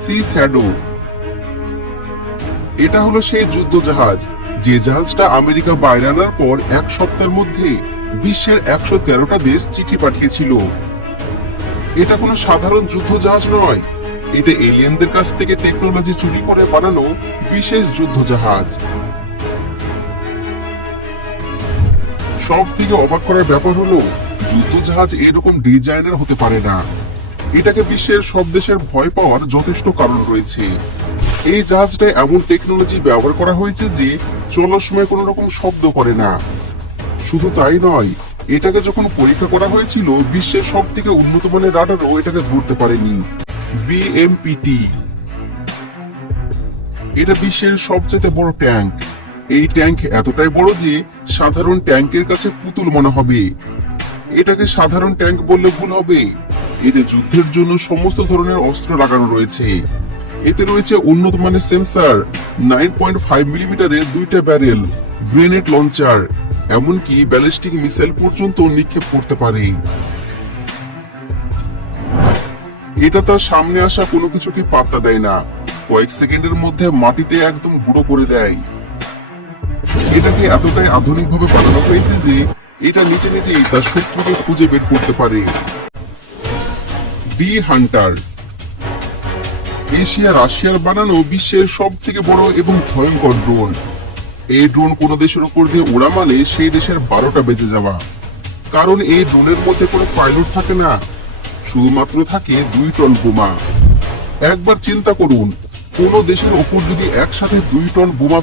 C shadow. এটা হলো সেই যুদ্ধ জাহাজ, যে জাহাজটা আমেরিকা বাইরে আনার পর এক সপ্তাহের মধ্যে বিশ্বের 113টা দেশ চিঠি পাঠিয়েছিল। এটা কোনো সাধারণ যুদ্ধ জাহাজ নয়, এটা এলিয়েনদের কাছ থেকে টেকনোলজি চুরি করে বানানো বিশেষ যুদ্ধ জাহাজ। সব থেকে অবাক করার ব্যাপার হলো, যুদ্ধ জাহাজ এরকম ডিজাইনের হতে পারে না। এটাকে বিশ্বের সব দেশের ভয় পাওয়ার যথেষ্ট কারণ রয়েছে। এই জাহাজটায় এমন টেকনোলজি ব্যবহার করা হয়েছে যে চলার সময় কোনো রকম শব্দ করে না। শুধু তাই নয়, এটাকে যখন পরীক্ষা করা হয়েছিল, বিশ্বের সব থেকে উন্নত মানের রাডারও এটাকে ধরতে পারেনি। বিএমপিটি এটা বিশ্বের সবচেয়ে বড় ট্যাঙ্ক। এই ট্যাঙ্ক এতটাই বড় যে সাধারণ ট্যাঙ্কের কাছে পুতুল মনে হবে। এটাকে সাধারণ ট্যাঙ্ক বললে ভুল হবে। এতে যুদ্ধের জন্য সমস্ত ধরনের অস্ত্র লাগানো রয়েছে। এতে রয়েছে উন্নত মানের সেন্সর, 9.5 মিলিমিটারের 2টা ব্যারেল, গ্রেনেড লঞ্চার, এমনকি ব্যালিস্টিক মিসাইল পর্যন্ত নিক্ষেপ করতে পারে। এটা তার সামনে আসা কোনো কিছুকে পাত্তা দেয় না, কয়েক সেকেন্ডের মধ্যে মাটিতে একদম গুঁড়ো করে দেয়। এটাকে এতটাই আধুনিকভাবে বানানো হয়েছে যে এটা নিচে নিচেই তার শত্রুকে খুঁজে বের করতে পারে। বি হান্টার এশিয়া রাশিয়ার বানানো বিশ্বের সব থেকে বড় এবং ভয়ঙ্কর ড্রোন। এই ড্রোন কোনো দেশের উপর দিয়ে ওড়া মানে সেই দেশের 12টা বেজে যাওয়া। কারণ এই ড্রোনের মধ্যে কোনো পাইলট থাকে না, শুধুমাত্র থাকে 2 টন বোমা। একবার চিন্তা করুন, কোন দেশের ওপর যদি একসাথে 2 টন বোমা